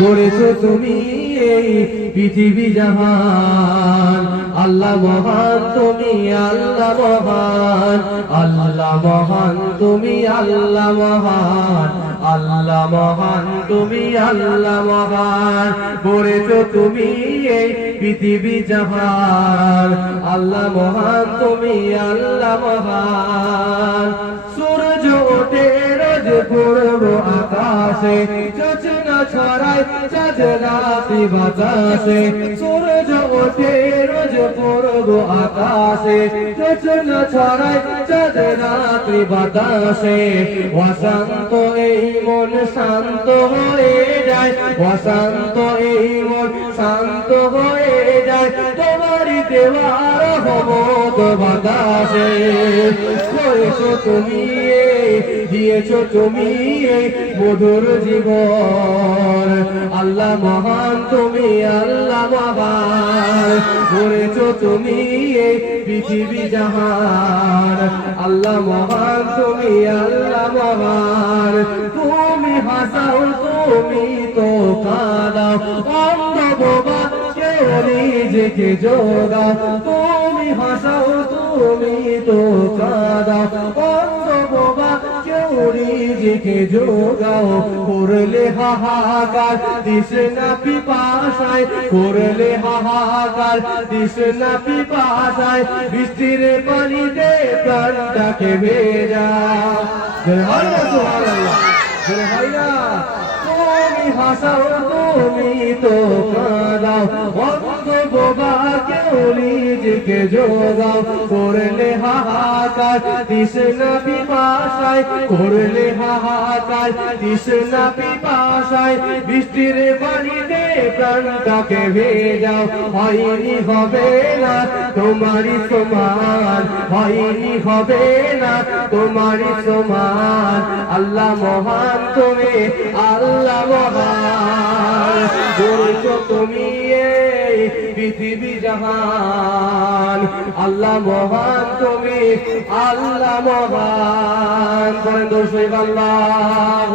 করেছো তুমি এই পৃথিবী জাহান। আল্লাহ মহান তুমি, আল্লাহ মহান, আল্লাহ মহান তুমি, আল্লাহ মহান, আল্লাহ মহান তুমি, আল্লাহ মহান। করেছো তুমি এই পৃথিবী জাহান। আল্লাহ মহান তুমি, আল্লাহ মহান। সূর্য ওঠে রোজ পূর্ব আকাশে, যোজনা ছড়ায় চাঁদ রাতি বাতাসে। সূর্য ওঠে রোজ পূর্ব আকাশে, যোজনা ছড়ায় চাঁদ রাত্রি বাতাসে। অশান্ত এই মন শান্ত হয়ে যায়, অশান্ত এই মন শান্ত হয়ে যায়, তোমারই দেওয়ার রহমত বাতাসে। করেছো তুমি দিয়েছো তুমি মধুর জীবন। আল্লাহ মহান তুমি, আল্লাহ মহান। করেছো তুমি পৃথিবী জাহান। আল্লাহ মহান তুমি, আল্লাহ মহান। তুমি হাসাও তুমি তো কাঁদাও, অন্ধ বোবা কেউ নিজেকে যোগাও। তুমি হাসাও তুমি তো কাঁদাও, অন্ধ বোবা কেউ নিজেকে যোগাও। করলে হাহাকার তৃষ্ণা পিপাসায়, করলে হাহাকার তৃষ্ণা পিপাসায়, বৃষ্টির পানিতে প্রাণটাকে ভেজাও। হয় না সুবহানাল্লাহ, হয় না? তুমি হাসাও তুমি তো কাঁদাও, অন্ধ বোবা কেউ নিজেকে যোগাও। করলে হাহাকার তৃষ্ণা পিপাসায়, করলে হাহাকার তৃষ্ণা পিপাসায়, বৃষ্টির পানিতে প্রাণটাকে ভেজাও। হয়নি হবে না তোমারই সমান, হয়নি হবে না তোমারই সমান। আল্লাহ মহান তুমি, আল্লাহ মহান। করেছো তুমি এই পৃথিবী জাহান। আল্লাহ মহান তুমি, আল্লাহ মহান। করেন দোষ আল্লাহ।